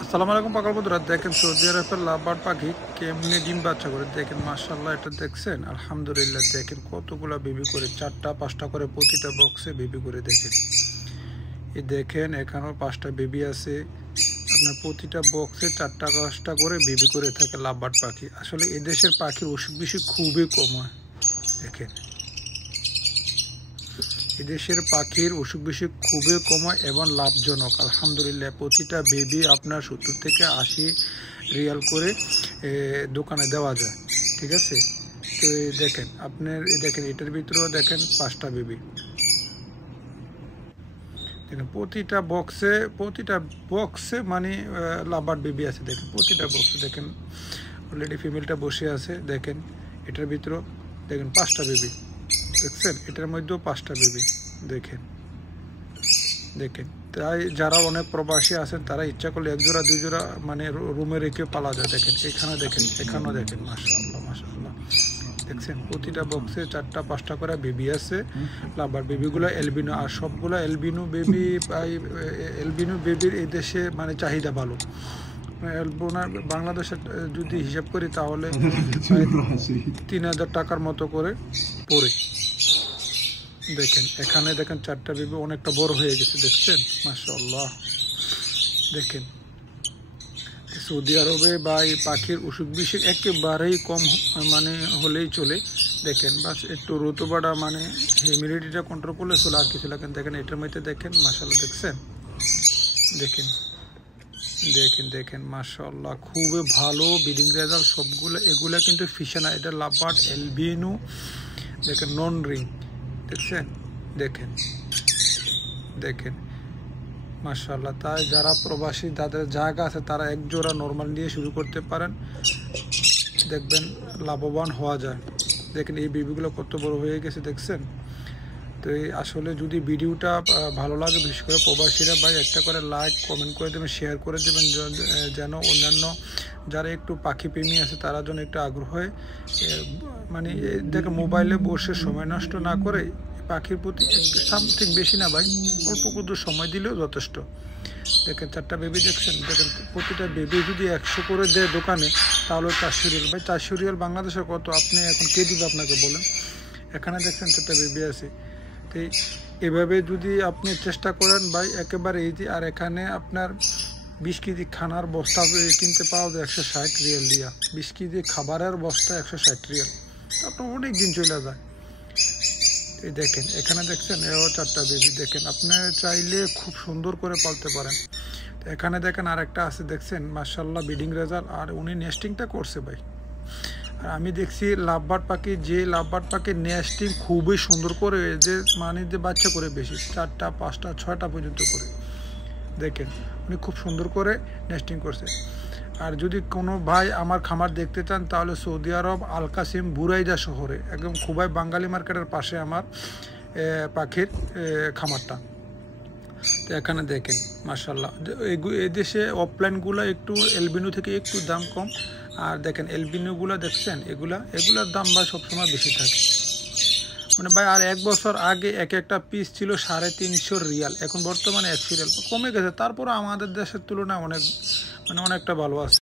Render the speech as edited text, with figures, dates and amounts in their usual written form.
আসসালামু আলাইকুম পাগল বন্ধুরা, দেখেন সৌদি আরবের লাভবার্ড পাখি কেমনে ডিম বাচ্চা করে। দেখেন মাশাআল্লাহ, এটা দেখছেন আলহামদুলিল্লাহ। দেখেন কতগুলা বেবি করে, 4টা 5টা করে প্রতিটা বক্সে বেবি করে। দেখেন এই দেখেন এখানেও 5টা বেবি আছে। আপনার প্রতিটা বক্সে 4টা 5টা করে বেবি করে থাকে লাভবার্ড পাখি। আসলে এদেশের পাখির অসুখ বিসুখ খুবই কম হয়। দেখেন এদেশের পাখির অসুখ বিসুখ খুবই কম হয় এবং লাভজনক আলহামদুলিল্লাহ। প্রতিটা বেবি আপনার 70 থেকে 80 রিয়াল করে দোকানে দেওয়া যায়, ঠিক আছে। তো দেখেন আপনার দেখেন এটার ভিতরেও দেখেন 5টা বেবি। দেখেন প্রতিটা বক্সে মানে লাভবার্ড বেবি আছে। দেখেন প্রতিটা বক্সে দেখেন অলরেডি ফিমেলটা বসে আছে। দেখেন এটার ভিতরেও দেখেন 5টা বেবি। দেখছেন এটার মধ্যেও 5টা বেবি। দেখেন দেখেন তাই যারা অনেক প্রবাসী আছেন তারা ইচ্ছা করলে 1 জোড়া 2 জোড়া মানে রুমে রেখে পালা যায়। দেখেন এখানে দেখেন, এখানেও দেখেন মাশাআল্লাহ মাশাআল্লাহ। দেখছেন প্রতিটা বক্সে 4টা 5টা করে বেবি আছে। লাভবার্ড বেবিগুলো এলবিনো, আর সবগুলো এলবিনো বেবি। এলবিনো বেবির এই দেশে মানে চাহিদা ভালো। এলবিনোর বাংলাদেশে যদি হিসাব করি তাহলে 3000 টাকার মতো করে পড়ে। দেখেন এখানে দেখেন 4টা বেবি অনেকটা বড় হয়ে গেছে। দেখছেন মাশাআল্লাহ। দেখেন সৌদি আরবে বা এই পাখির অসুখ বিসুখ একেবারেই কম মানে হলেই চলে। দেখেন বাস একটু রতুবাটা মানে হিউমিডিটিটা কন্ট্রোল করলে চলে, আর কিছু লাগেন। দেখেন এটার মধ্যে দেখেন মাশাআল্লাহ। দেখছেন দেখেন দেখেন দেখেন মাশাআল্লাহ, খুবই ভালো ব্রিডিং রেজাল্ট সবগুলো। এগুলা কিন্তু ফিশে না, এটা লাভবার্ড এলবিনো। দেখেন নন রিং। দেখছেন দেখেন দেখেন মাশাআল্লাহ। তাই যারা প্রবাসী তাদের জায়গা আছে তারা 1 জোড়া নর্মাল নিয়ে শুরু করতে পারেন, দেখবেন লাভবান হওয়া যায়। দেখেন এই বেবিগুলো কত বড় হয়ে গেছে। দেখছেন তো এই আসলে যদি ভিডিওটা ভালো লাগে, বিশেষ করে প্রবাসীরা ভাই একটা করে লাইক কমেন্ট করে দেবেন, শেয়ার করে দেবেন, যেন অন্যান্য যারা একটু পাখি প্রেমী আছে তারা যেন একটু আগ্রহ হয়। মানে দেখে মোবাইলে বসে সময় নষ্ট না করে পাখির প্রতি সামথিং বেশি না ভাই, অল্প কিছু সময় দিলেও যথেষ্ট। দেখেন 4টা বেবি দেখছেন। দেখেন প্রতিটা বেবি যদি 100 করে দেয় দোকানে তাহলে 400 রিয়াল। ভাই 400 রিয়াল বাংলাদেশে কত আপনি এখন কে দিবে আপনাকে বলেন। এখানে দেখছেন 4টা বেবি আছে। তো এভাবে যদি আপনি চেষ্টা করেন ভাই একেবারে ইজি। আর এখানে আপনার 20 কেজি খানার বস্তা কিনতে পাওয়া যায় 160 রিয়াল দিয়া। 20 কেজি খাবারের বস্তা 160 রিয়াল, আপনার অনেক দিন চলে যায়। এই দেখেন এখানে দেখছেন এও 4টা বেবি। দেখেন আপনি চাইলে খুব সুন্দর করে পালতে পারেন। তো এখানে দেখেন আর একটা আছে। দেখছেন মাশাআল্লাহ ব্রিডিং রেজাল্ট, আর উনি নেস্টিংটা করছে ভাই। আর আমি দেখছি লাভবার্ড পাখি, যে লাভবার্ড পাখি নেস্টিং খুবই সুন্দর করে, যে মানে যে বাচ্চা করে বেশি 4টা 5টা 6টা পর্যন্ত করে। দেখেন উনি খুব সুন্দর করে নেস্টিং করছে। আর যদি কোনো ভাই আমার খামার দেখতে চান তাহলে সৌদি আরব আল কাসিম বুরাইদা শহরে একদম খুবই বাঙালি মার্কেটের পাশে আমার পাখির খামারটা। তো এখানে দেখেন মাশাআল্লাহ, এই দেশে অফলাইনগুলো একটু এলবিনো থেকে একটু দাম কম। আর দেখেন এলবিনোগুলো দেখছেন এগুলার দাম ভাই সবসময় বেশি থাকে। মানে ভাই আর 1 বছর আগে একটা পিস ছিল 350 রিয়াল, এখন বর্তমানে 100 রিয়াল কমে গেছে। তারপরে আমাদের দেশের তুলনায় অনেকটা ভালো আছে।